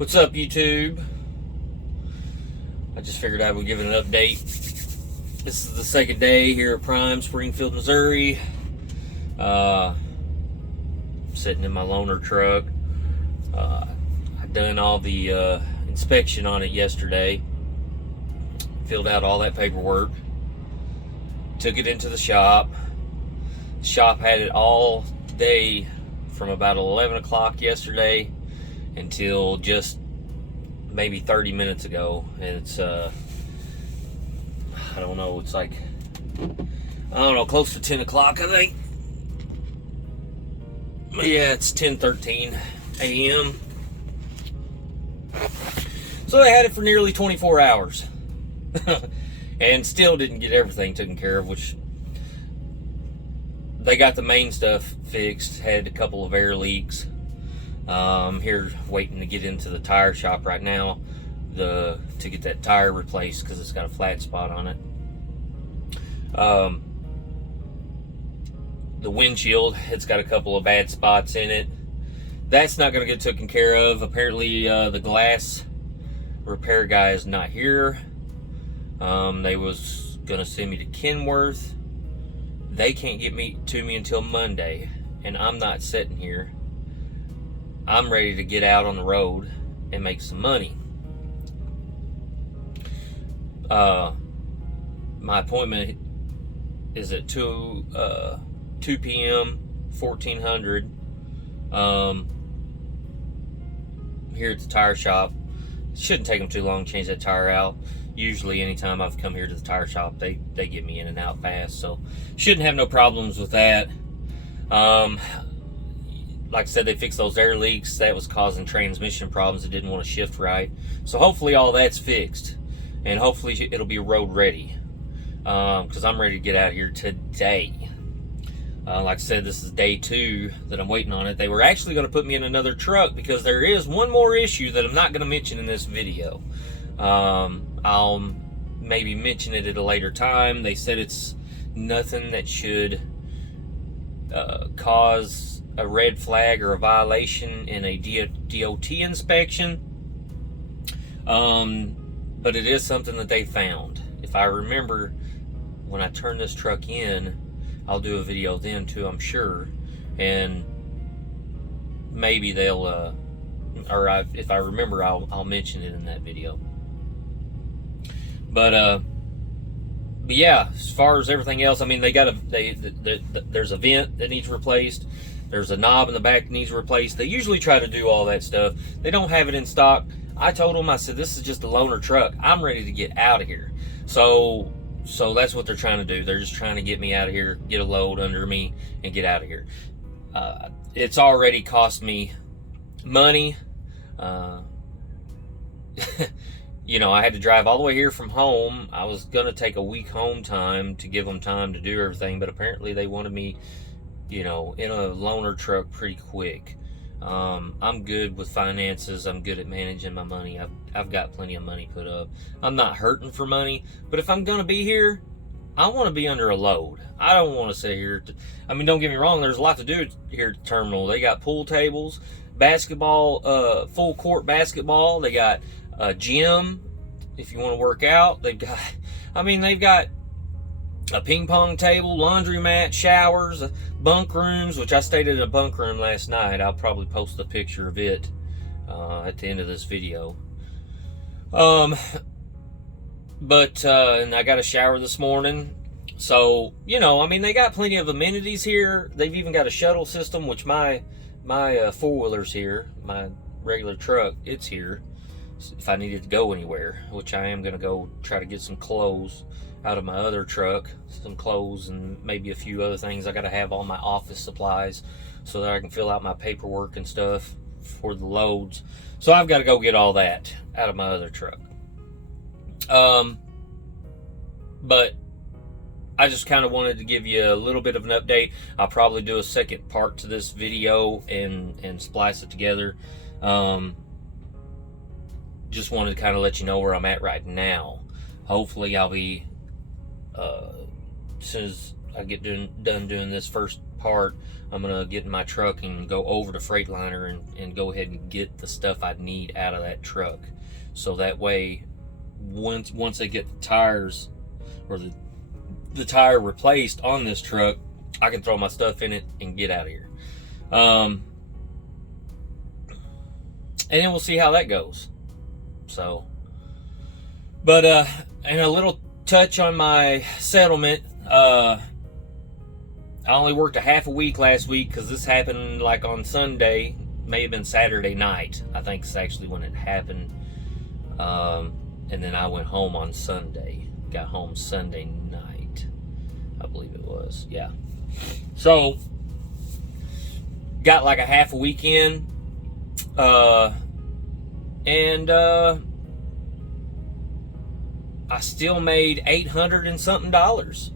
What's up, YouTube? I just figured I would give it an update. This is the second day here at Prime, Springfield, Missouri. Sitting in my loaner truck. I done all the inspection on it yesterday. Filled out all that paperwork. Took it into the shop. The shop had it all day from about 11 o'clock yesterday until just maybe 30 minutes ago. And it's I don't know, it's like, I don't know, close to 10 o'clock, I think. But yeah, it's 10:13 a.m. So they had it for nearly 24 hours. And still didn't get everything taken care of, which they got the main stuff fixed. Had a couple of air leaks. Here waiting to get into the tire shop right now to get that tire replaced because it's got a flat spot on it. The windshield, it's got a couple of bad spots in it. That's not going to get taken care of. Apparently the glass repair guy is not here. They was going to send me to Kenworth. They can't get me to me until Monday, and I'm not sitting here. I'm ready to get out on the road and make some money. My appointment is at 2 p.m. 1400 here at the tire shop. It shouldn't take them too long to change that tire out. Usually anytime I've come here to the tire shop, they get me in and out fast, so shouldn't have no problems with that. Like I said, they fixed those air leaks. That was causing transmission problems. It didn't want to shift right. So hopefully all that's fixed, and hopefully it'll be road ready, because I'm ready to get out here today. Like I said, this is day 2 that I'm waiting on it. They were actually going to put me in another truck because there is one more issue that I'm not going to mention in this video. I'll maybe mention it at a later time. They said it's nothing that should cause a red flag or a violation in a DOT inspection. But it is something that they found. If I remember, when I turn this truck in, I'll do a video then too, I'm sure. And maybe they'll, if I remember, I'll mention it in that video. But yeah, as far as everything else, I mean, they got there's a vent that needs replaced. There's a knob in the back that needs replaced. They usually try to do all that stuff. They don't have it in stock. I told them, I said, this is just a loaner truck. I'm ready to get out of here. So that's what they're trying to do. They're just trying to get me out of here, get a load under me, and get out of here. It's already cost me money. You know, I had to drive all the way here from home. I was going to take a week home time to give them time to do everything, but apparently they wanted me, you know, in a loaner truck pretty quick. I'm good with finances. I'm good at managing my money. I've got plenty of money put up. I'm not hurting for money, but if I'm going to be here, I want to be under a load. I don't want to sit here. I mean, don't get me wrong. There's a lot to do here at the terminal. They got pool tables, basketball, full court basketball. They got a gym if you want to work out. They've got a ping pong table, laundromat, showers, bunk rooms, which I stayed in a bunk room last night. I'll probably post a picture of it at the end of this video. And I got a shower this morning. So, you know, I mean, they got plenty of amenities here. They've even got a shuttle system, which my four-wheeler's here. My regular truck, it's here. If I needed to go anywhere, which I am going to go try to get some clothes out of my other truck, some clothes and maybe a few other things. I got to have all my office supplies so that I can fill out my paperwork and stuff for the loads. So I've got to go get all that out of my other truck. But I just kind of wanted to give you a little bit of an update. I'll probably do a second part to this video and splice it together. Just wanted to kind of let you know where I'm at right now. Hopefully I'll be, as soon as I get done doing this first apart, I'm going to get in my truck and go over to Freightliner and go ahead and get the stuff I need out of that truck. So that way, once they get the tires or the tire replaced on this truck, I can throw my stuff in it and get out of here. And then we'll see how that goes. So, but and a little touch on my settlement. I only worked a half a week last week because this happened like on Sunday. May have been Saturday night. I think it's actually when it happened. And then I went home on Sunday. Got home Sunday night, I believe it was. Yeah. So, got like a half a weekend. And I still made $800 and something. Now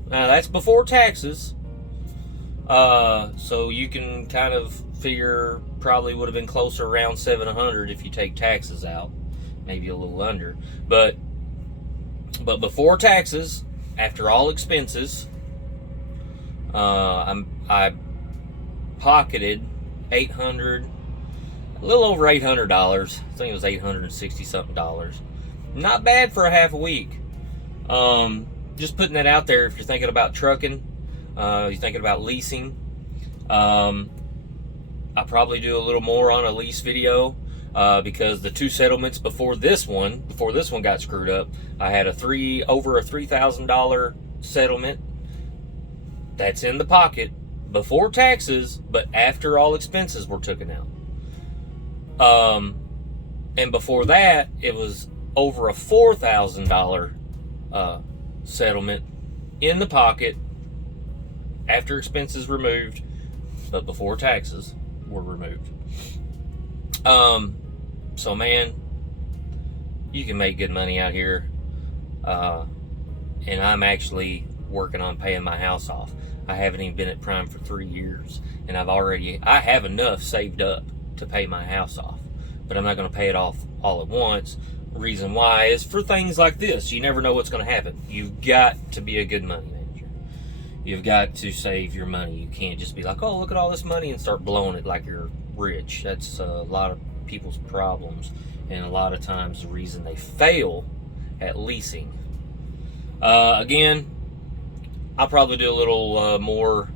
that's before taxes. So you can kind of figure probably would have been closer around 700 if you take taxes out, maybe a little under. But before taxes, after all expenses, I pocketed $800. A little over $800. I think it was $860 something. Not bad for a half a week. Just putting that out there. If you're thinking about trucking, you're thinking about leasing, I'll probably do a little more on a lease video, because the two settlements before this one got screwed up, I had over a $3,000 settlement that's in the pocket before taxes, but after all expenses were taken out. And before that, it was over a $4,000 settlement in the pocket after expenses removed, but before taxes were removed. So man, you can make good money out here. And I'm actually working on paying my house off. I haven't even been at Prime for 3 years, and I have enough saved up to pay my house off, but I'm not going to pay it off all at once. Reason why is for things like this. You never know what's going to happen. You've got to be a good money manager. You've got to save your money. You can't just be like, oh, look at all this money and start blowing it like you're rich. That's a lot of people's problems, and a lot of times the reason they fail at leasing. Again, I'll probably do a little more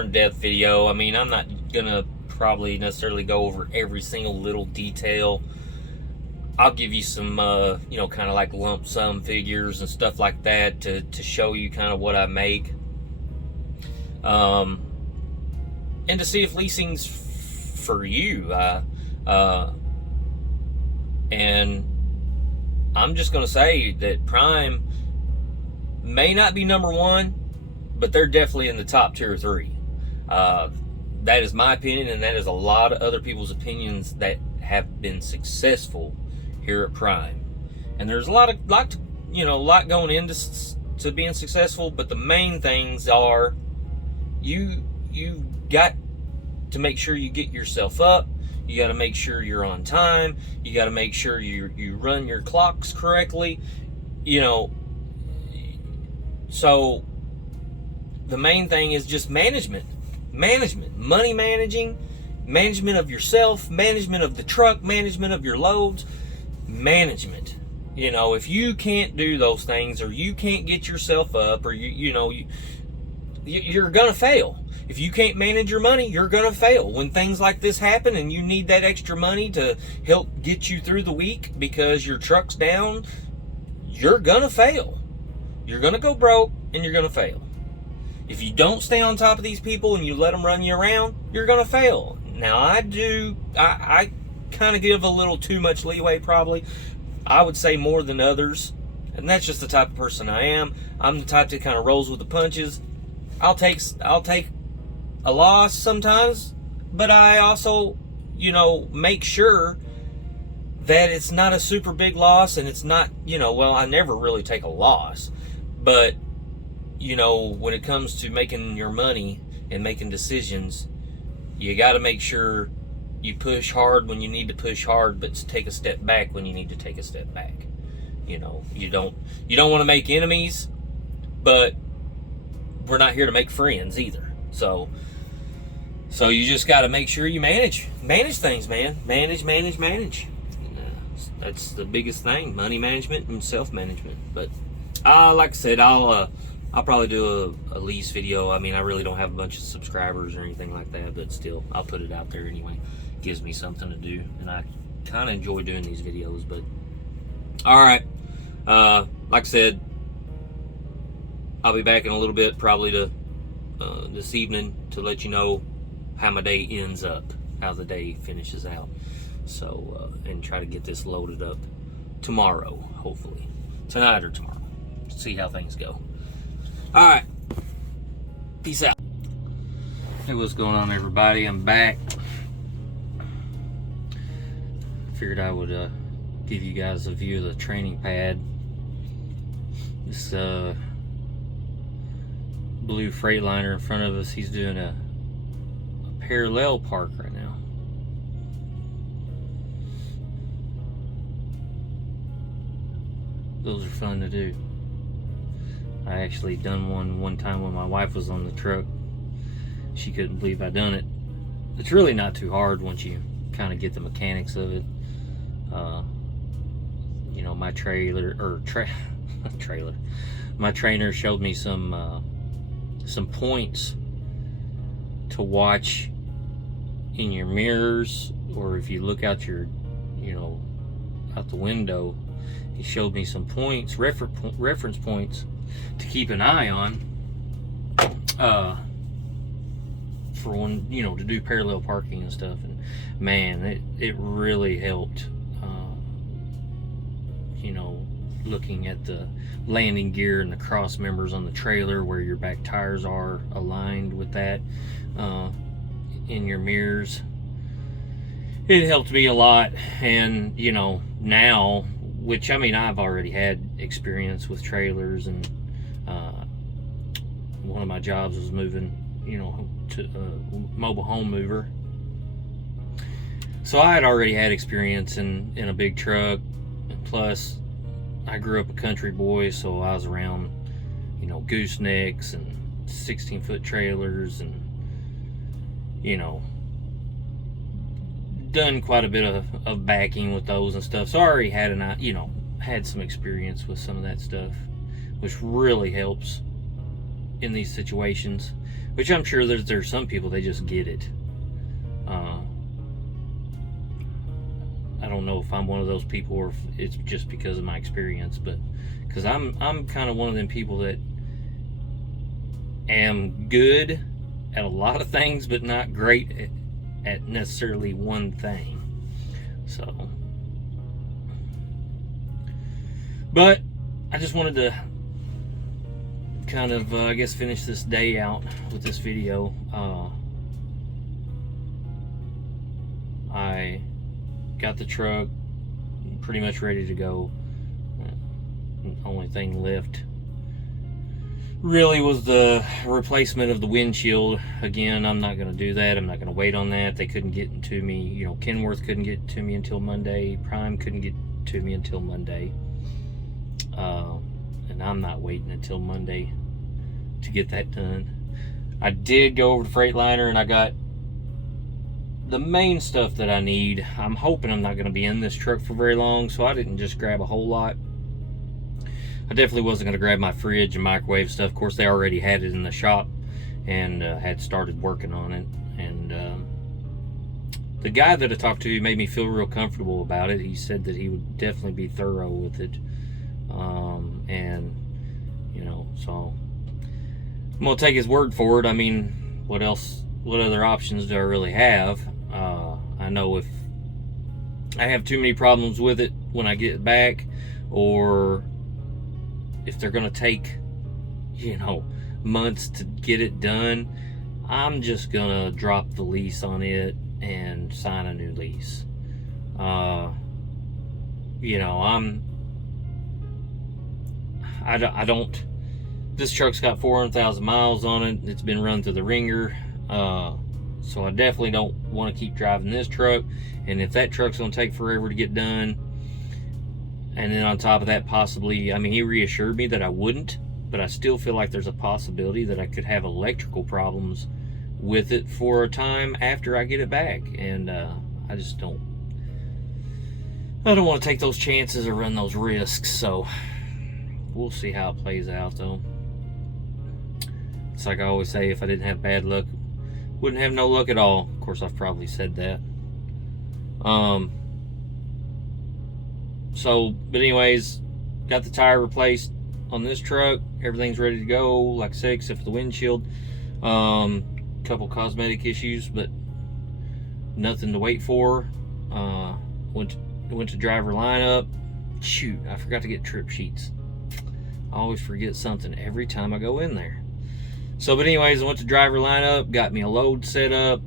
in-depth video. I mean, I'm not gonna probably necessarily go over every single little detail. I'll give you some, kind of like lump sum figures and stuff like that to show you kind of what I make. And to see if leasing's for you. And I'm just going to say that Prime may not be number one, but they're definitely in the top 2 or 3. That is my opinion, and that is a lot of other people's opinions that have been successful here at Prime. And there's a lot going into being successful, but the main things are you got to make sure you get yourself up. You got to make sure you're on time. You got to make sure you run your clocks correctly. So the main thing is just management, money management of yourself, management of the truck, management of your loads, management. If you can't do those things, or you can't get yourself up, or you're gonna fail. If you can't manage your money, you're gonna fail. When things like this happen and you need that extra money to help get you through the week because your truck's down, you're gonna fail. You're gonna go broke and you're gonna fail. If you don't stay on top of these people and you let them run you around, you're gonna fail. Now I kind of give a little too much leeway, probably. I would say more than others, and that's just the type of person I am. I'm the type that kind of rolls with the punches. I'll take a loss sometimes, but I also, make sure that it's not a super big loss, and it's not, I never really take a loss, but when it comes to making your money and making decisions, you got to make sure you push hard when you need to push hard, but take a step back when you need to take a step back. You don't want to make enemies, but we're not here to make friends either. So So you just got to make sure you manage things, man. Manage. That's the biggest thing: money management and self-management. But like I said, I'll probably do a lease video. I mean, I really don't have a bunch of subscribers or anything like that, but still, I'll put it out there anyway. Gives me something to do, and I kind of enjoy doing these videos. But all right, like I said, I'll be back in a little bit, probably to this evening, to let you know how my day ends up, how the day finishes out. So and try to get this loaded up tomorrow, hopefully tonight or tomorrow. See how things go. All right, peace out. Hey, what's going on, everybody? I'm back. Figured I would give you guys a view of the training pad. This blue Freightliner in front of us, he's doing a parallel park right now. Those are fun to do. I actually done one time when my wife was on the truck. She couldn't believe I done it. It's really not too hard once you kind of get the mechanics of it. You know, my my trainer showed me some points to watch in your mirrors, or if you look out your, out the window. He showed me some points, reference points to keep an eye on for when, to do parallel parking and stuff. And man, it really helped, looking at the landing gear and the cross members on the trailer, where your back tires are aligned with that in your mirrors. It helped me a lot. And now, which, I mean, I've already had experience with trailers, and one of my jobs was moving, to a mobile home mover. So I had already had experience in a big truck, and plus I grew up a country boy, so I was around, goosenecks and 16-foot trailers, and, done quite a bit of backing with those and stuff. So I already had had some experience with some of that stuff, which really helps in these situations, which I'm sure there's some people, they just get it. I don't know if I'm one of those people, or if it's just because of my experience, but because I'm kind of one of them people that am good at a lot of things, but not great at necessarily one thing. So, but I just wanted to kind of I guess finish this day out with this video. I got the truck pretty much ready to go. Only thing left really was the replacement of the windshield. Again, I'm not going to do that. I'm not going to wait on that. They couldn't get to me. Kenworth couldn't get to me until Monday. Prime couldn't get to me until Monday. And I'm not waiting until Monday to get that done. I did go over to Freightliner, and I got the main stuff that I need. I'm hoping I'm not going to be in this truck for very long, so I didn't just grab a whole lot. I definitely wasn't going to grab my fridge and microwave stuff. Of course, they already had it in the shop and had started working on it. And the guy that I talked to made me feel real comfortable about it. He said that he would definitely be thorough with it. And, so I'm going to take his word for it. I mean, what other options do I really have? I know if I have too many problems with it when I get it back, or if they're going to take, months to get it done, I'm just going to drop the lease on it and sign a new lease. This truck's got 400,000 miles on it. It's been run through the ringer. So I definitely don't want to keep driving this truck. And if that truck's going to take forever to get done, and then on top of that, possibly, I mean, he reassured me that I wouldn't, but I still feel like there's a possibility that I could have electrical problems with it for a time after I get it back. And I just don't want to take those chances or run those risks. So we'll see how it plays out, though. It's like I always say, if I didn't have bad luck, wouldn't have no luck at all. Of course, I've probably said that. But anyways, got the tire replaced on this truck. Everything's ready to go, like I said, except for the windshield. Couple cosmetic issues, but nothing to wait for. Went to driver lineup. Shoot, I forgot to get trip sheets. I always forget something every time I go in there. So, but anyways, I went to driver lineup, got me a load set up.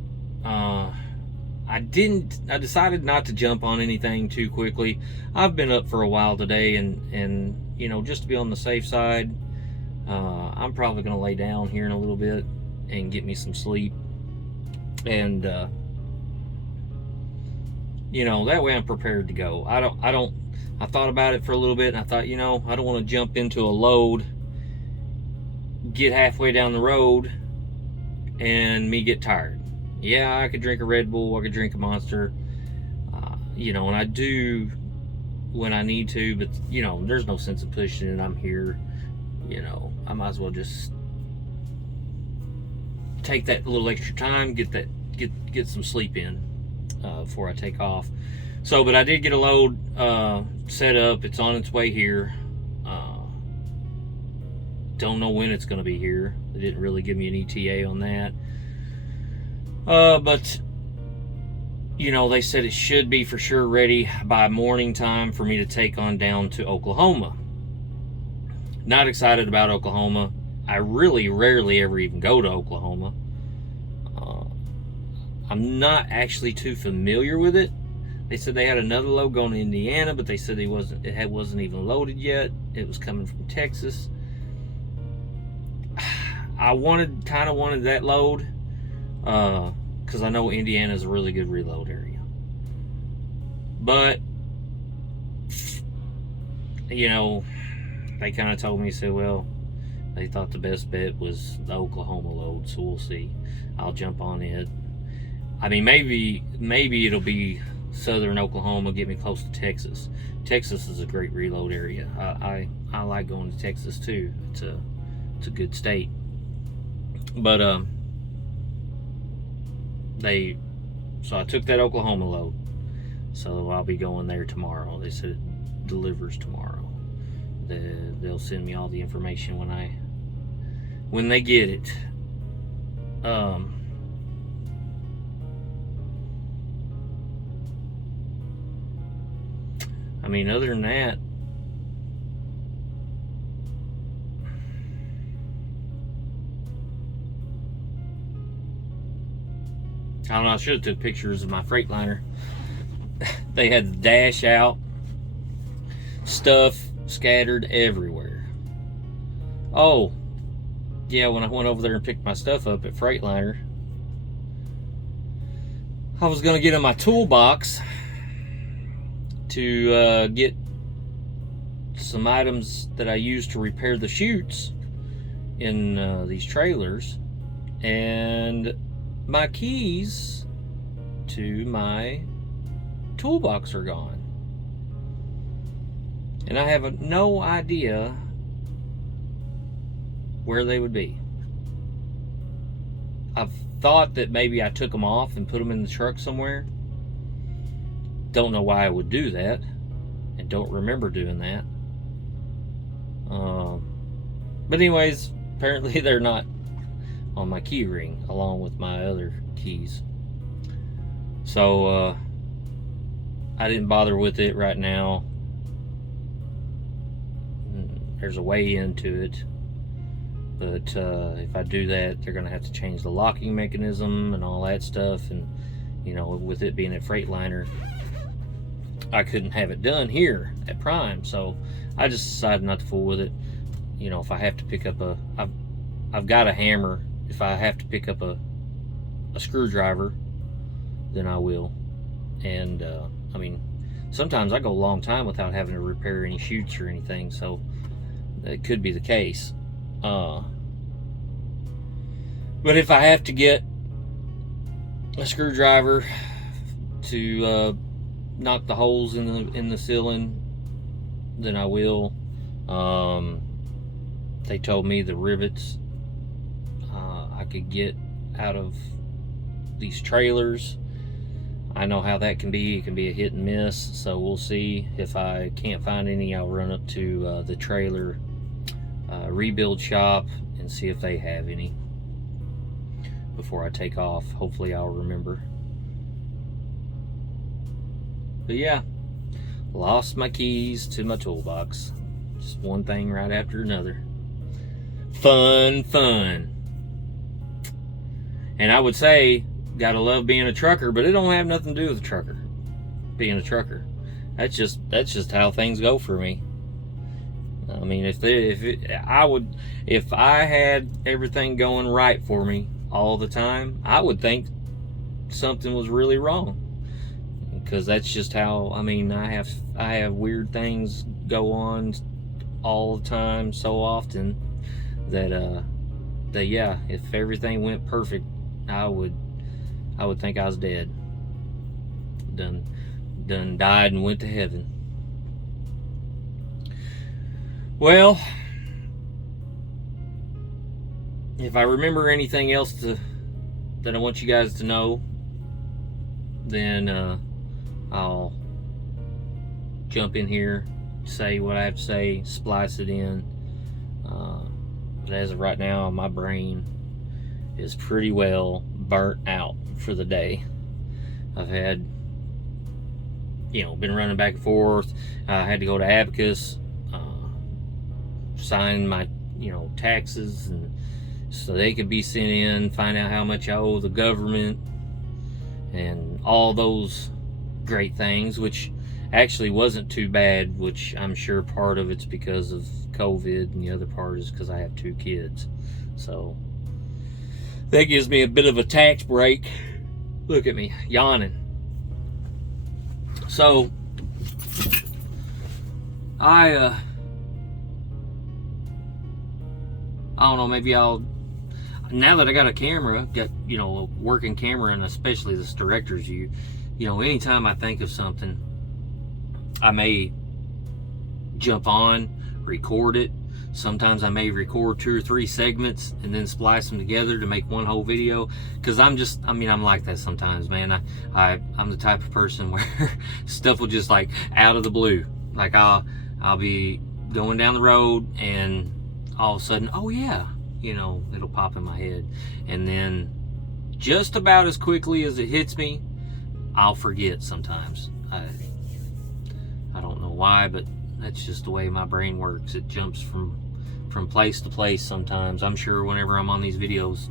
I decided not to jump on anything too quickly. I've been up for a while today, and you know, just to be on the safe side, I'm probably going to lay down here in a little bit and get me some sleep. And you know, that way I'm prepared to go. I thought about it for a little bit, and I thought, you know, I don't want to jump into a load, get halfway down the road, and me get tired. Yeah, I could drink a Red Bull, I could drink a Monster, you know, and I do when I need to, but, you know, there's no sense of pushing it. I'm here, you know, I might as well just take that little extra time, get some sleep in before I take off. So, but I did get a load set up. It's on its way here. Don't know when it's going to be here. They didn't really give me an ETA on that. But, you know, they said it should be for sure ready by morning time for me to take on down to Oklahoma. Not excited about Oklahoma. I really rarely ever even go to Oklahoma. I'm not actually too familiar with it. They said they had another load going to Indiana, but they said it wasn't even loaded yet. It was coming from Texas. I kind of wanted that load because I know Indiana is a really good reload area. But, you know, they kind of told me, said, well, they thought the best bet was the Oklahoma load, so we'll see. I'll jump on it. I mean, maybe it'll be southern Oklahoma, get me close to Texas. Texas is a great reload area. I like going to Texas too. It's a good state. But so I took that Oklahoma load. So I'll be going there tomorrow. They said it delivers tomorrow. They'll send me all the information when they get it. I mean, other than that, I don't know, I should have took pictures of my Freightliner. They had the dash out, stuff scattered everywhere. Oh, yeah, when I went over there and picked my stuff up at Freightliner, I was going to get in my toolbox to get some items that I use to repair the chutes in these trailers, and my keys to my toolbox are gone, and I have no idea where they would be. I've thought that maybe I took them off and put them in the truck somewhere. Don't know why I would do that, and don't remember doing that. But anyways, apparently they're not on my key ring along with my other keys. So I didn't bother with it right now. There's a way into it, but if I do that, they're gonna have to change the locking mechanism and all that stuff, and you know, with it being a Freightliner, I couldn't have it done here at Prime, so I just decided not to fool with it. You know, if I have to pick up I've got a hammer. If I have to pick up a screwdriver, then I will. And I mean, sometimes I go a long time without having to repair any chutes or anything, so it could be the case. But if I have to get a screwdriver to knock the holes in the ceiling, then I will. They told me the rivets I could get out of these trailers. I know how that can be. It can be a hit and miss, so we'll see. If I can't find any, I'll run up to the trailer rebuild shop and see if they have any before I take off. Hopefully I'll remember. But yeah, lost my keys to my toolbox. Just one thing right after another. Fun. And I would say, gotta love being a trucker, but it don't have nothing to do with a trucker. Being a trucker, that's just how things go for me. I mean, if I had everything going right for me all the time, I would think something was really wrong. Because that's just how, I mean, I have weird things go on all the time, so often that yeah, if everything went perfect, I would think I was dead. Done died and went to heaven. Well, if I remember anything else that I want you guys to know, then I'll jump in here, say what I have to say, splice it in. But as of right now, my brain is pretty well burnt out for the day. I've had, been running back and forth. I had to go to Abacus, sign my, taxes, and so they could be sent in, find out how much I owe the government, and all those great things, which actually wasn't too bad, which I'm sure part of it's because of COVID, and the other part is because I have 2 kids. So that gives me a bit of a tax break. Look at me, yawning. So I don't know, maybe I'll, now that I got a camera, got, a working camera, and especially this director's view, anytime I think of something, I may jump on, record it. Sometimes I may record 2 or 3 segments and then splice them together to make one whole video. Because I'm like that sometimes, man. I'm the type of person where stuff will just, like, out of the blue. Like, I'll be going down the road and all of a sudden, oh yeah, it'll pop in my head. And then just about as quickly as it hits me, I'll forget sometimes. I don't know why, but that's just the way my brain works. It jumps from place to place sometimes. I'm sure whenever I'm on these videos,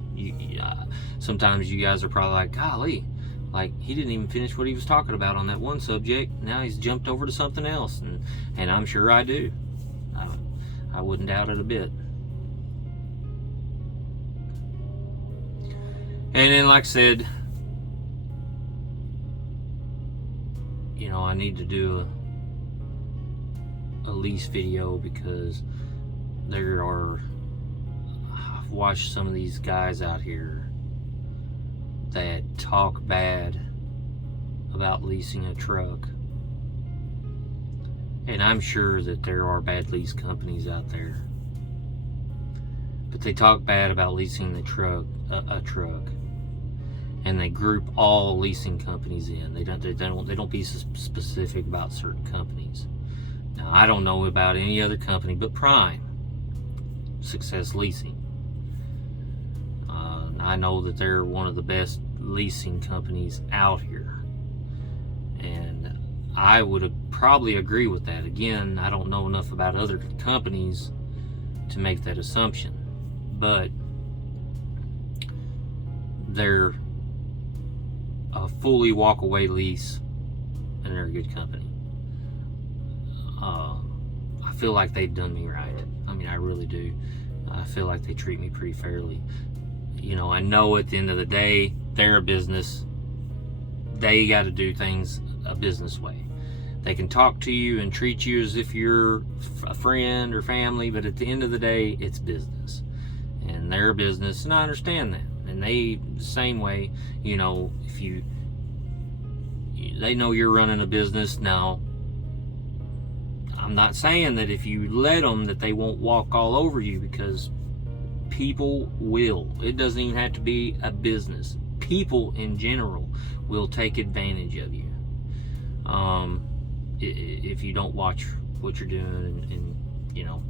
sometimes you guys are probably like, golly, like, he didn't even finish what he was talking about on that one subject. Now he's jumped over to something else. And I'm sure I do. I wouldn't doubt it a bit. And then, like I said, I need to do a lease video, because I've watched some of these guys out here that talk bad about leasing a truck. And I'm sure that there are bad lease companies out there, but they talk bad about leasing a truck, and they group all leasing companies in. They don't be specific about certain companies. Now, I don't know about any other company but Prime Success Leasing. I know that they're one of the best leasing companies out here, and I would probably agree with that. Again, I don't know enough about other companies to make that assumption, but they're a fully walk-away lease, and they're a good company. I feel like they've done me right. I mean, I really do. I feel like they treat me pretty fairly. I know at the end of the day, they're a business. They got to do things a business way. They can talk to you and treat you as if you're a friend or family, but at the end of the day, it's business. And they're a business, and I understand that. And they, the same way, you know, if they know you're running a business. Now, I'm not saying that if you let them that they won't walk all over you, because people will. It doesn't even have to be a business. People in general will take advantage of you if you don't watch what you're doing, and you know.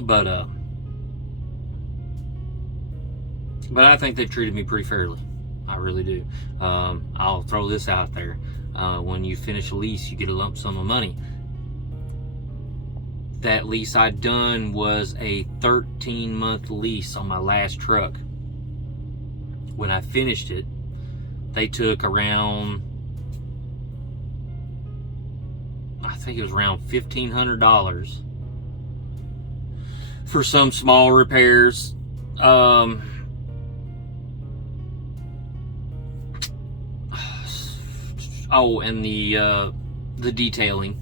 But I think they've treated me pretty fairly. I really do. I'll throw this out there. When you finish a lease, you get a lump sum of money. That lease I'd done was a 13-month lease on my last truck. When I finished it, they took around, I think it was around $1,500 for some small repairs. Oh, and the detailing.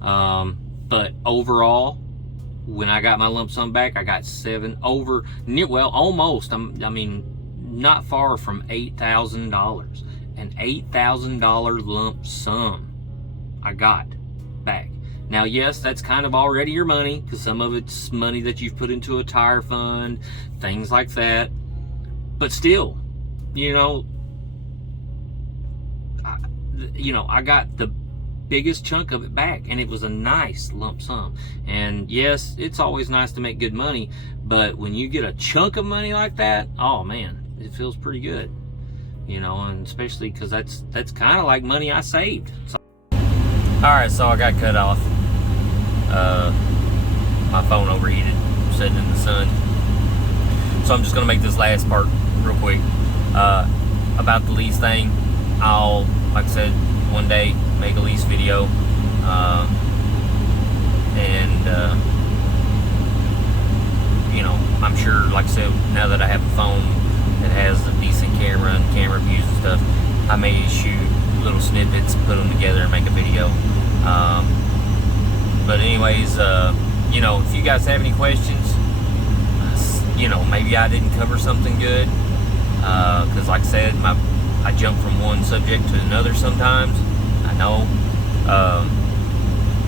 But overall, when I got my lump sum back, I got almost. I mean, not far from $8,000. An $8,000 lump sum I got back. Now, yes, that's kind of already your money, because some of it's money that you've put into a tire fund, things like that. But still, you know, I got the biggest chunk of it back, and it was a nice lump sum. And yes, it's always nice to make good money, but when you get a chunk of money like that, oh man, it feels pretty good, you know. And especially because that's kind of like money I saved. So, all right, so I got cut off. My phone overheated sitting in the sun, so I'm just gonna make this last part real quick about the lease thing. I'll, like I said, one day make a lease video, you know, I'm sure, like I said, now that I have a phone that has a decent camera and camera views and stuff, I may shoot little snippets, put them together and make a video. But anyways, you know, if you guys have any questions, you know, maybe I didn't cover something good, because like I said, I jump from one subject to another sometimes, I know.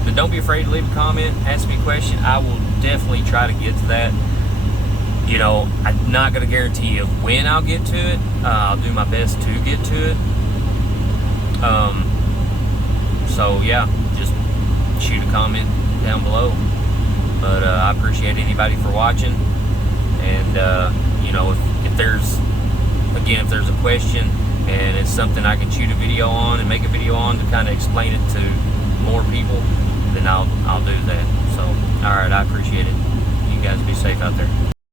But don't be afraid to leave a comment, ask me a question. I will definitely try to get to that. You know, I'm not going to guarantee you when I'll get to it. I'll do my best to get to it. So yeah, just shoot a comment down below. But I appreciate anybody for watching. And you know, if there's a question and it's something I can shoot a video on and make a video on to kind of explain it to more people, then I'll do that. So, all right, I appreciate it. You guys be safe out there.